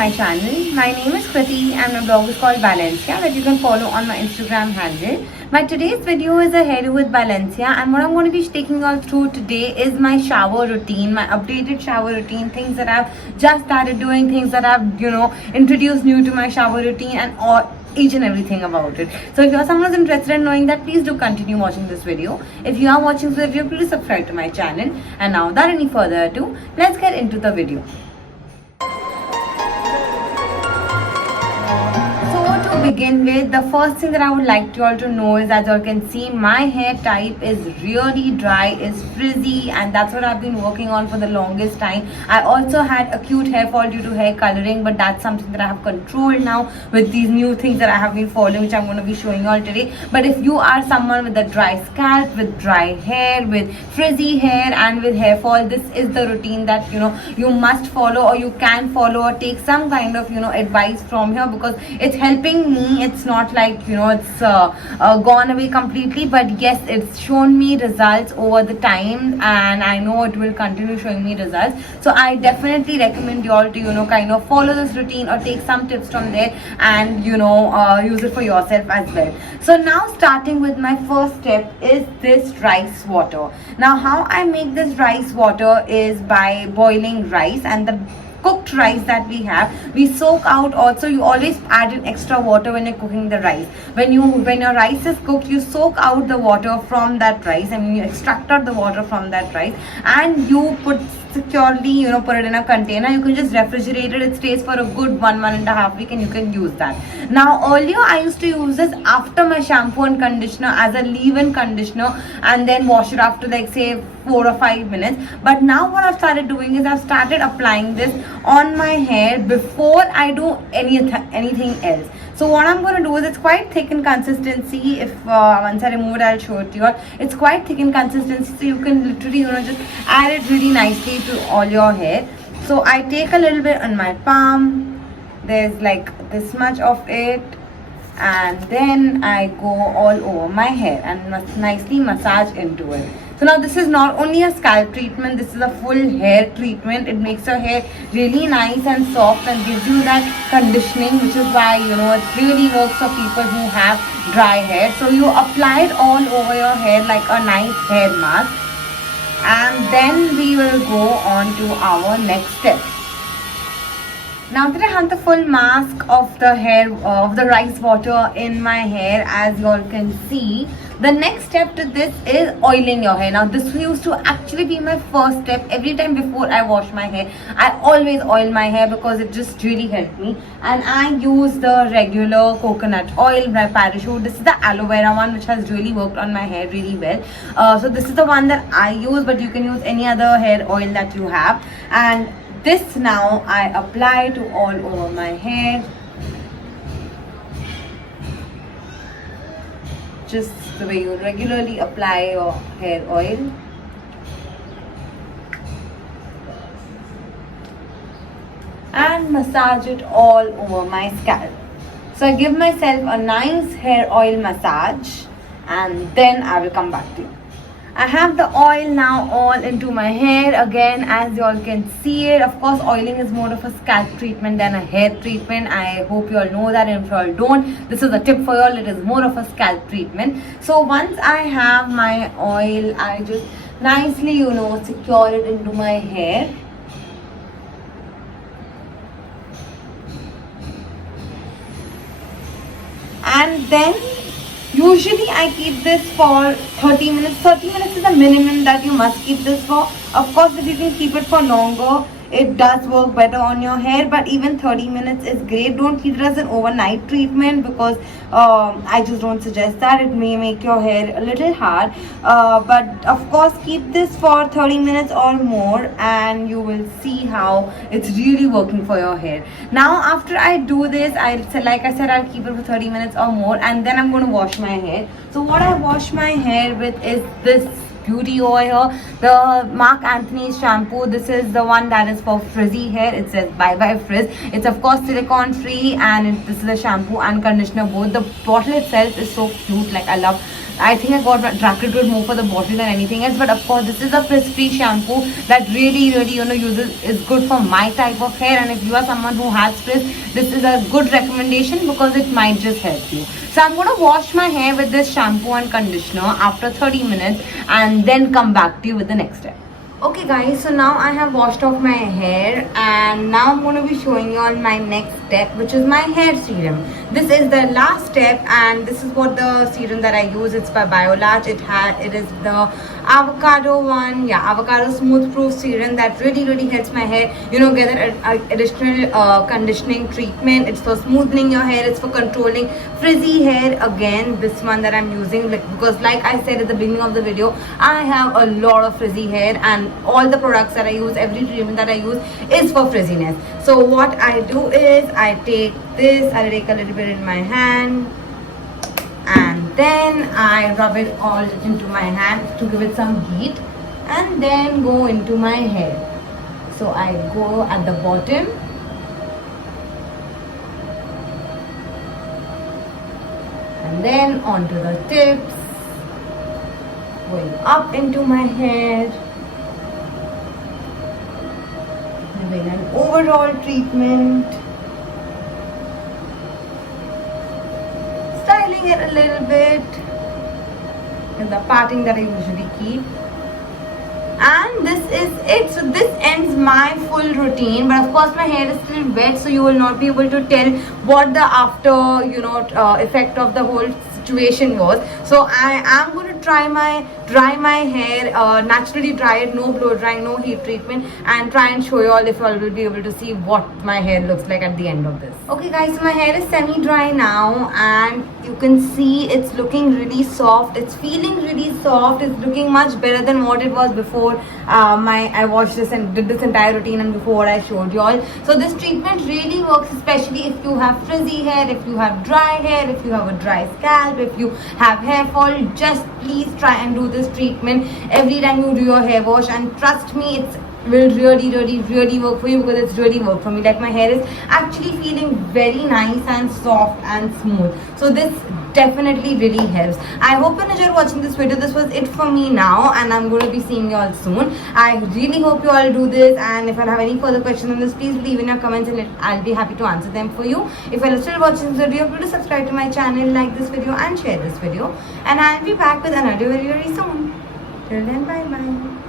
my channel. My name is Kriti and my blog is called Balencia that you can follow on my Instagram handle. My today's video is a hairdo with Balencia, and what I'm going to be taking you all through today is my shower routine, my updated shower routine, things that I've just started doing, things that I've introduced new to my shower routine, and all each and everything about it. So if you're someone who's interested in knowing that, please do continue watching this video. If you are watching this video, please subscribe to my channel. And now without any further ado, let's get into the video. Begin with, the first thing that I would like you all to know is, as you all can see, my hair type is really dry, is frizzy, and that's what I've been working on for the longest time. I also had acute hair fall due to hair coloring, but that's something that I have controlled now with these new things that I have been following, which I'm going to be showing you all today. But if you are someone with a dry scalp, with dry hair, with frizzy hair, and with hair fall, this is the routine that you must follow, or you can follow, or take some kind of advice from here, because it's helping me. It's not like it's gone away completely, but yes, it's shown me results over the time, and I know it will continue showing me results. So I definitely recommend you all to kind of follow this routine, or take some tips from there, and use it for yourself as well. So now, starting with my first step is this rice water. Now how I make this rice water is by boiling rice, and the cooked rice that we have, we soak out. Also, you always add in extra water when you're cooking the rice. When your rice is cooked, you soak out the water from that rice. I mean, you extract out the water from that rice, and you put securely put it in a container. You can just refrigerate it. It stays for a good 1.5 weeks, and you can use that. Now earlier I used to use this after my shampoo and conditioner as a leave-in conditioner, and then wash it after like say 4 or 5 minutes. But now what I've started doing is, I've started applying this on my hair before I do anything else. So what I'm going to do is, it's quite thick in consistency. If once I remove it, I'll show it to you all. It's quite thick in consistency, so you can literally just add it really nicely to all your hair. So I take a little bit on my palm. There's like this much of it, and then I go all over my hair and nicely massage into it. So now this is not only a scalp treatment, this is a full hair treatment. It makes your hair really nice and soft, and gives you that conditioning, which is why it really works for people who have dry hair. So you apply it all over your hair like a nice hair mask, and then we will go on to our next step. Now that I have the full mask of the hair of the rice water in my hair, as you all can see, the next step to this is oiling your hair. Now this used to actually be my first step. Every time before I wash my hair, I always oil my hair, because it just really helped me. And I use the regular coconut oil by Parachute. This is the aloe vera one, which has really worked on my hair really well. So this is the one that I use, but you can use any other hair oil that you have. And this now I apply to all over my hair, just the way you regularly apply your hair oil. And massage it all over my scalp. So I give myself a nice hair oil massage, and then I will come back to you. I have the oil now all into my hair again, as you all can see it. Of course, oiling is more of a scalp treatment than a hair treatment. I hope you all know that, and if you all don't, this is a tip for you all. It is more of a scalp treatment. So once I have my oil, I just nicely secure it into my hair. And then usually I keep this for 30 minutes. 30 minutes is the minimum that you must keep this for. Of course, if you can keep it for longer, it does work better on your hair, but even 30 minutes is great. Don't keep it as an overnight treatment, because I just don't suggest that. It may make your hair a little hard, but of course keep this for 30 minutes or more, and you will see how it's really working for your hair. Now after I do this, like I said, I'll keep it for 30 minutes or more, and then I'm going to wash my hair. So what I wash my hair with is this beauty over here. The Marc Anthony shampoo, this is the one that is for frizzy hair. It says bye bye frizz. It's of course silicone free, and this is a shampoo and conditioner both. The bottle itself is so cute. Like, I think I got attracted to it more for the bottle than anything else. But of course, this is a frizz-free shampoo that really, is good for my type of hair. And if you are someone who has frizz, this is a good recommendation because it might just help you. So I'm going to wash my hair with this shampoo and conditioner after 30 minutes and then come back to you with the next step. Okay guys, so now I have washed off my hair and now I'm going to be showing you on my next step, which is my hair serum. This is the last step and this is what the serum that I use. It's by Biolage. It is the avocado one. Yeah, avocado smooth proof serum that really helps my hair, get an additional conditioning treatment. It's for smoothing your hair, it's for controlling frizzy hair. Again, this one that I'm using, because like I said at the beginning of the video, I have a lot of frizzy hair and all the products that I use, every treatment that I use is for frizziness. So what I do is I take this, I take a little bit in my hand and then I rub it all into my hand to give it some heat and then go into my hair. So I go at the bottom and then onto the tips, going up into my hair, giving an overall treatment, styling it a little bit in the parting that I usually keep. And this is it. So this ends my full routine, but of course my hair is still wet, so you will not be able to tell what the after effect of the whole situation was. So I am going to dry my hair, naturally dry it, no blow drying, no heat treatment, and try and show you all if I will be able to see what my hair looks like at the end of this. Okay guys, so my hair is semi-dry now and you can see it's looking really soft. It's feeling really soft. It's looking much better than what it was before I washed this and did this entire routine and before I showed you all. So this treatment really works, especially if you have frizzy hair, if you have dry hair, if you have a dry scalp, if you have hair fall. Just please try and do this treatment every time you do your hair wash, and trust me, it will really work for you because it's really worked for me. Like, my hair is actually feeling very nice and soft and smooth. So this definitely really helps. I hope you enjoyed watching this video. This was it for me now and I'm going to be seeing you all soon. I really hope you all do this, and if I have any further questions on this, please leave in your comments and I'll be happy to answer them for you. If you're still watching this video, please subscribe to my channel, like this video and share this video, and I'll be back with another very soon. Till then, bye bye.